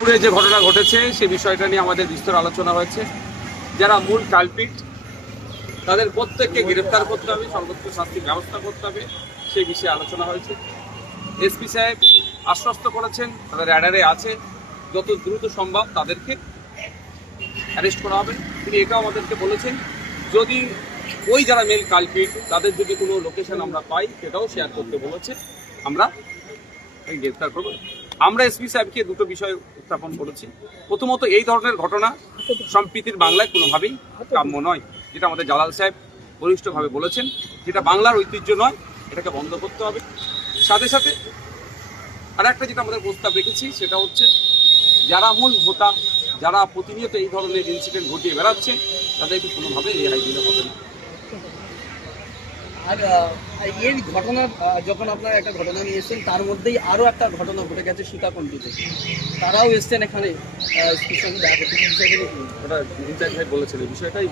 পুরে যে ঘটনা ঘটেছে, সে বিষয়টা নিয়ে আমাদের বিস্তর আলোচনা হয়েছে। যারা মূল কালপিট, তাদের প্রত্যেককে গ্রেফতার করতে হবে, সর্বোচ্চ শাস্তির ব্যবস্থা করতে হবে সেই বিষয়ে আলোচনা হয়েছে। এসপি সাহেব আশ্বস্ত করেছেন, তাদের অ্যাডারে আছে, যত দ্রুত সম্ভব তাদেরকে অ্যারেস্ট করা হবে। তিনি এটাও আমাদেরকে বলেছেন, যদি ওই যারা মেল কালপিট তাদের যদি কোনো লোকেশন আমরা পাই, সেটাও শেয়ার করতে বলেছে, আমরা গ্রেফতার করব। আমরা এসপি সাহেবকে দুটো বিষয় উত্থাপন করেছি। প্রথমত এই ধরনের ঘটনা সম্প্রীতির বাংলায় কোনোভাবেই কাম্য নয়, যেটা আমাদের জালাল সাহেব বলিষ্ঠভাবে বলেছেন, যেটা বাংলার ঐতিহ্য নয়, এটাকে বন্ধ করতে হবে। সাথে সাথে আর একটা যেটা আমাদের প্রস্তাব রেখেছি, সেটা হচ্ছে যারা মূল ভোটা যারা প্রতিনিয়ত এই ধরনের ইনসিডেন্ট ঘটিয়ে বেড়াচ্ছে, তাদেরকে কোনোভাবে রেহাই দিতে হবে না। আর এর ঘটনা যখন আপনারা একটা ঘটনা নিয়ে এসেছেন, তার মধ্যেই আরও একটা ঘটনা ঘটে গেছে সীতাকুণ্ডিতে তারাও এসছেন এখানে? ওটা ইনচার্জ সাহেব বলেছেন এই বিষয়টাই